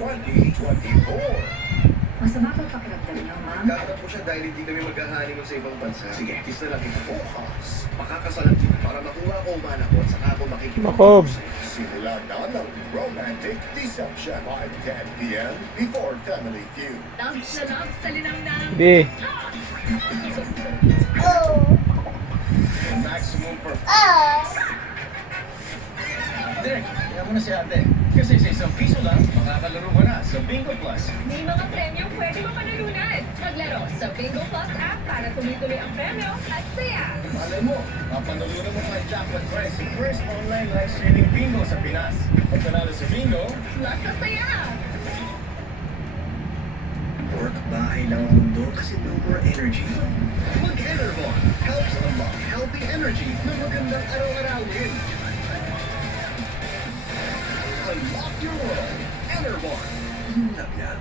2024. Masama pa pakiramdam niyo, ma'am? Kakanap ko siya dahil hindi kami maghahanimon sa ibang bansa. Sige, Kiss na lang kita. Bukas, makakasalan kita para makuha ko umana ko at saka ako Makob. makikipag-usap. simula na ng romantic deception 5:10 p.m. before Family Feud. Love sa linang-nang. Be. Maximum Direk, kaya mo na si ate. Kasi sa ₱1 lang, makakalaro ka na sa Bingo Plus. May mga premyong pwede mo panalunan. Maglaro sa Bingo Plus app para tuloy-tuloy ang premyo at saya. Malay mo, mapanalunan mo ang jackpot prize sa first online live streaming bingo sa Pinas. Pag nanalo sa bingo, Plus sa saya. Work, bahay lang ang mundo kasi no more energy. mag-Enervon helps unlock healthy energy na magandang araw-arawin. Unlock your world. Enervon. Inulap yan.